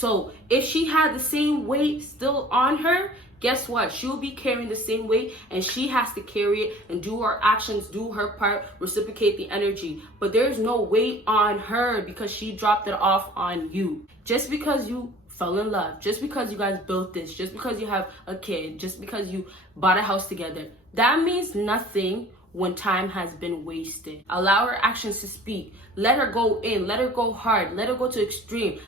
So if she had the same weight still on her, guess what? She'll be carrying the same weight, and she has to carry it and do her actions, do her part, reciprocate the energy. But there's no weight on her because she dropped it off on you. Just because you fell in love, just because you guys built this, just because you have a kid, just because you bought a house together, that means nothing when time has been wasted. Allow her actions to speak. Let her go in, let her go hard, let her go to extreme.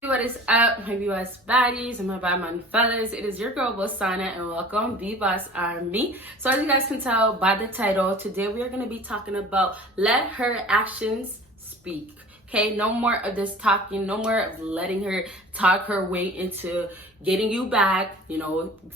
What is up, my BBossBaddies and my bad money fellas? It is your girl Bosana, and welcome BBossArmy. So as you guys can tell by the title, today we are going to be talking about let her actions speak. Okay, no more of this talking, no more of letting her talk her way into getting you back,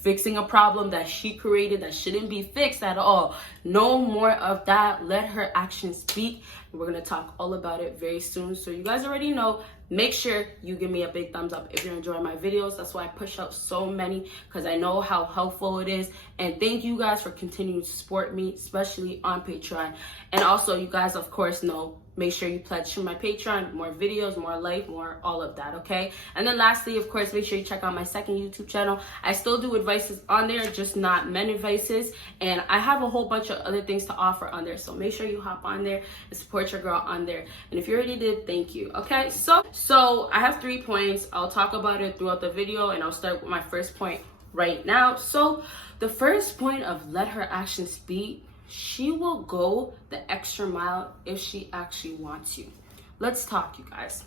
fixing a problem that she created that shouldn't be fixed at all. No more of that. Let her actions speak. We're going to talk all about it very soon. So you guys already know, make sure you give me a big thumbs up if you're enjoying my videos. That's why I push out so many, because I know how helpful it is. And thank you guys for continuing to support me, especially on Patreon. And also, you guys, of course, know, make sure you pledge to my Patreon, more videos, more life, more all of that, okay? And then lastly, of course, make sure you check out my second YouTube channel. I still do advices on there, just not men advices. And I have a whole bunch of other things to offer on there. So make sure you hop on there and support your girl on there. And if you already did, thank you, okay? So I have 3 points. I'll talk about it throughout the video, and I'll start with my first point right now. So the first point of let her actions speak: she will go the extra mile if she actually wants you. Let's talk, you guys.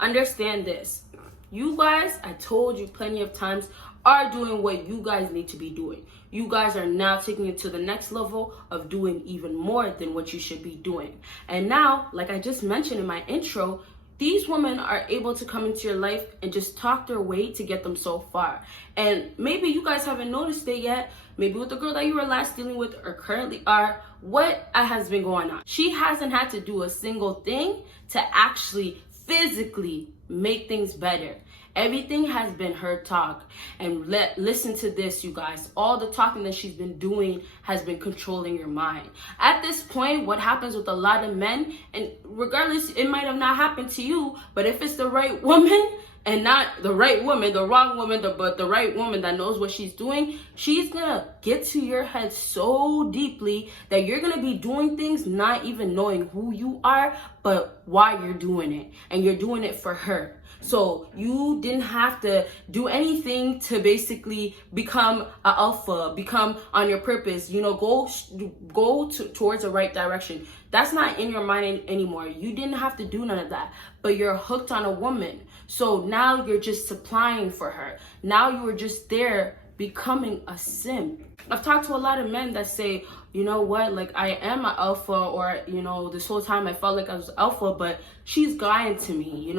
Understand this. You guys, I told you plenty of times, are doing what you guys need to be doing. You guys are now taking it to the next level of doing even more than what you should be doing. And now, like I just mentioned in my intro, these women are able to come into your life and just talk their way to get them so far. And maybe you guys haven't noticed it yet. Maybe with the girl that you were last dealing with or currently are, what has been going on? She hasn't had to do a single thing to actually physically make things better. Everything has been her talk. And listen to this, you guys. All the talking that she's been doing has been controlling your mind. At this point, what happens with a lot of men, and regardless, it might have not happened to you, but if it's the right woman, and not the right woman, the wrong woman, but the right woman that knows what she's doing, she's gonna get to your head so deeply that you're gonna be doing things not even knowing who you are, but why you're doing it. And you're doing it for her. So you didn't have to do anything to basically become an alpha, become on your purpose, go towards the right direction. That's not in your mind anymore. You didn't have to do none of that, but you're hooked on a woman. So now you're just supplying for her. Now you are just there becoming a simp. I've talked to a lot of men that say, you know what, like I am an alpha, or, this whole time I felt like I was alpha, but she's lying to me,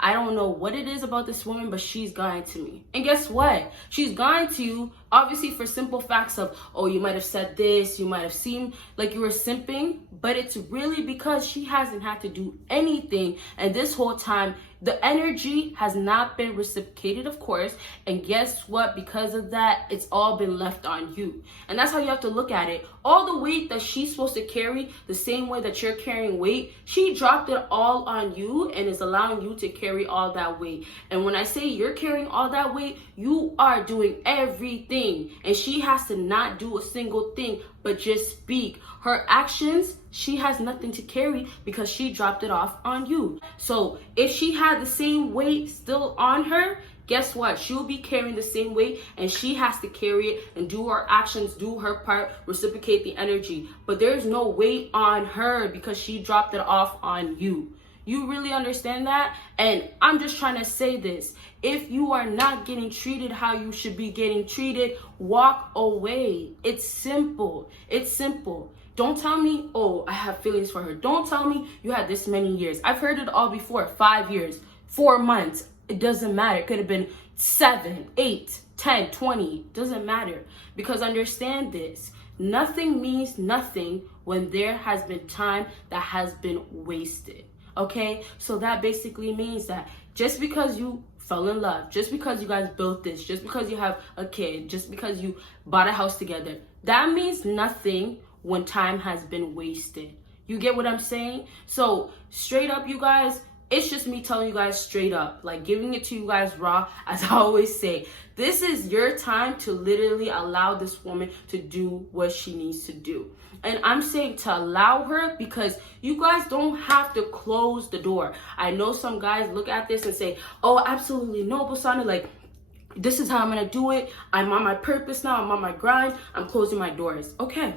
I don't know what it is about this woman, but she's lying to me. And guess what? She's lying to you, obviously for simple facts of, oh, you might have said this, you might have seemed like you were simping, but it's really because she hasn't had to do anything. And this whole time, the energy has not been reciprocated, of course. And guess what? Because of that, it's all been left on you. And that's how you have to look at it. All the weight that she's supposed to carry, the same way that you're carrying weight, she dropped it all on you and is allowing you to carry all that weight. And when I say you're carrying all that weight, you are doing everything. And she has to not do a single thing, but just speak. Her actions, she has nothing to carry because she dropped it off on you. So if she had the same weight still on her, guess what? She'll be carrying the same weight, and she has to carry it and do her actions, do her part, reciprocate the energy. But there's no weight on her because she dropped it off on you. You really understand that? And I'm just trying to say this. If you are not getting treated how you should be getting treated, walk away. It's simple. It's simple. Don't tell me, oh, I have feelings for her. Don't tell me you had this many years. I've heard it all before. 5 years, 4 months. It doesn't matter. It could have been 7, 8, 10, 20. Doesn't matter. Because understand this. Nothing means nothing when there has been time that has been wasted. Okay? So that basically means that just because you fell in love, just because you guys built this, just because you have a kid, just because you bought a house together, that means nothing when time has been wasted. You get what I'm saying? So straight up, you guys, it's just me telling you guys straight up, like giving it to you guys raw. As I always say, this is your time to literally allow this woman to do what she needs to do. And I'm saying to allow her because you guys don't have to close the door. I know some guys look at this and say, oh, absolutely no, Bosana, like, this is how I'm going to do it. I'm on my purpose now. I'm on my grind. I'm closing my doors. Okay.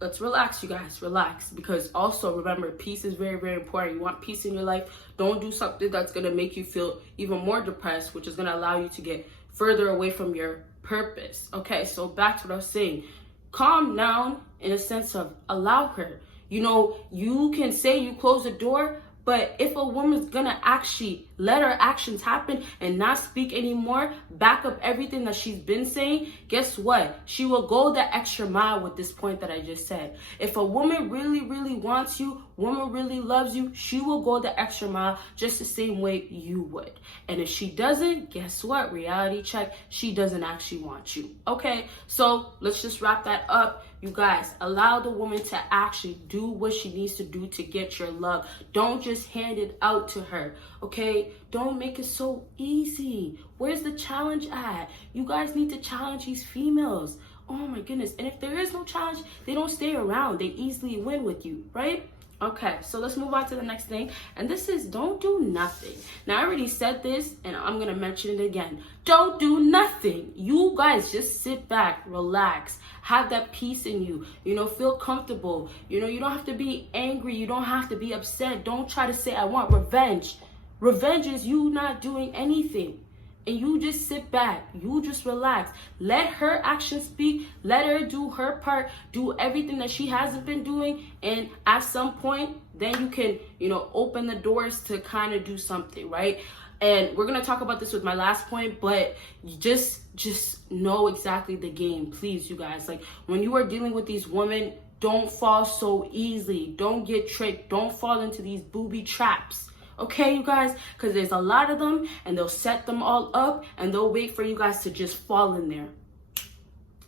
Let's relax, you guys. Relax. Because also, remember, peace is very, very important. You want peace in your life. Don't do something that's going to make you feel even more depressed, which is going to allow you to get further away from your purpose. Okay, so back to what I was saying. Calm down in a sense of allow her. You know, you can say you close the door, but if a woman's gonna actually let her actions happen and not speak anymore, back up everything that she's been saying, guess what? She will go the extra mile with this point that I just said. If a woman really, really wants you, woman really loves you, she will go the extra mile just the same way you would. And if she doesn't, guess what? Reality check, she doesn't actually want you. Okay, so let's just wrap that up. You guys, allow the woman to actually do what she needs to do to get your love. Don't just hand it out to her, okay? Don't make it so easy. Where's the challenge at? You guys need to challenge these females. Oh my goodness. And if there is no challenge, they don't stay around. They easily win with you, right? Okay, so let's move on to the next thing. And this is don't do nothing. Now, I already said this, and I'm going to mention it again. Don't do nothing. You guys just sit back, relax, have that peace in you. You know, feel comfortable. You know, you don't have to be angry. You don't have to be upset. Don't try to say, I want revenge. Revenge is you not doing anything. And you just sit back, you just relax. Let her actions speak, let her do her part, do everything that she hasn't been doing. And at some point, then you can, you know, open the doors to kind of do something, right? And we're going to talk about this with my last point, but just know exactly the game, please, you guys. Like, when you are dealing with these women, don't fall so easily. Don't get tricked. Don't fall into these booby traps. Okay, you guys, because there's a lot of them, and they'll set them all up, and they'll wait for you guys to just fall in there,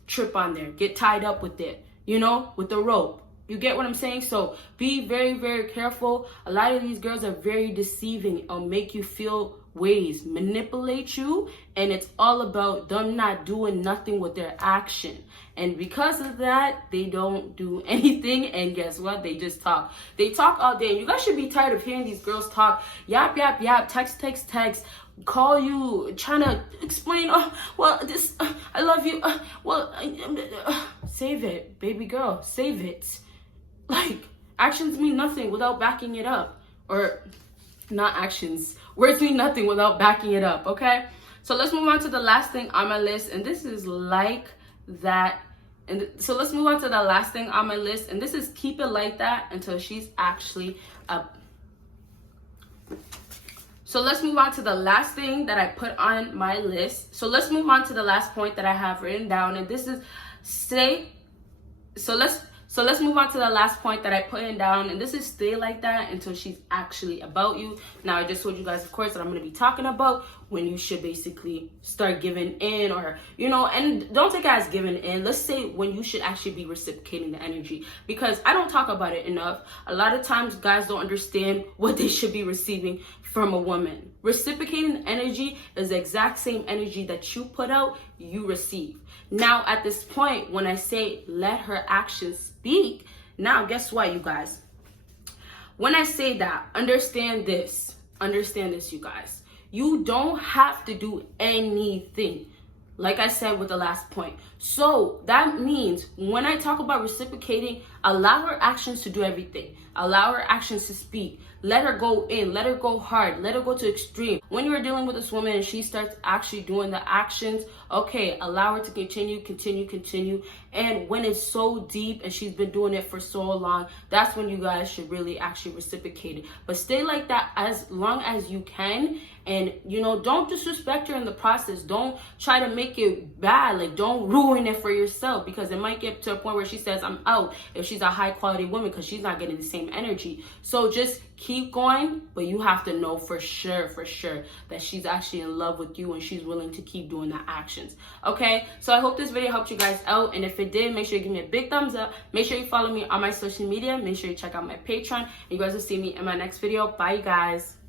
trip on there, get tied up with it, you know, with the rope. You get what I'm saying? So be very, very careful. A lot of these girls are very deceiving. It'll make you feel ways, manipulate you, and it's all about them not doing nothing with their action. And because of that, they don't do anything, and guess what? They just talk. They talk all day. You guys should be tired of hearing these girls talk, yap, yap, yap, text, call you, trying to explain, oh, well, this, I love you, save it, baby girl, save it. Like, actions mean nothing without backing it up. Or, not actions. Words mean nothing without backing it up, okay? So let's move on to the last thing on my list, and this is like that. And so let's move on to the last thing on my list, and this is keep it like that until she's actually up. So let's move on to the last thing that I put on my list. So let's move on to the last point that I have written down, and this is stay. So let's move on to the last point that I put in down, and this is stay like that until she's actually about you. Now, I just told you guys, of course, that I'm going to be talking about when you should basically start giving in, or, you know, and don't take it as giving in. Let's say when you should actually be reciprocating the energy, because I don't talk about it enough. A lot of times guys don't understand what they should be receiving from a woman. Reciprocating energy is the exact same energy that you put out, you receive. Now, at this point, when I say let her actions speak, now guess what, you guys? When I say that, understand this, you guys. You don't have to do anything, like I said with the last point. So that means when I talk about reciprocating, allow her actions to do everything. Allow her actions to speak. Let her go in. Let her go hard. Let her go to extreme. When you're dealing with this woman and she starts actually doing the actions, okay, allow her to continue. And when it's so deep and she's been doing it for so long, that's when you guys should really actually reciprocate it. But stay like that as long as you can. And, you know, don't disrespect her in the process. Don't try to make it bad. Like, don't ruin it for yourself, because it might get to a point where she says, I'm out, if she's a high quality woman, because she's not getting the same energy. So just keep going, but you have to know for sure that she's actually in love with you and she's willing to keep doing the actions. Okay, so I hope this video helped you guys out, and if it did, make sure you give me a big thumbs up. Make sure you follow me on my social media. Make sure you check out my Patreon, and you guys will see me in my next video. Bye, you guys.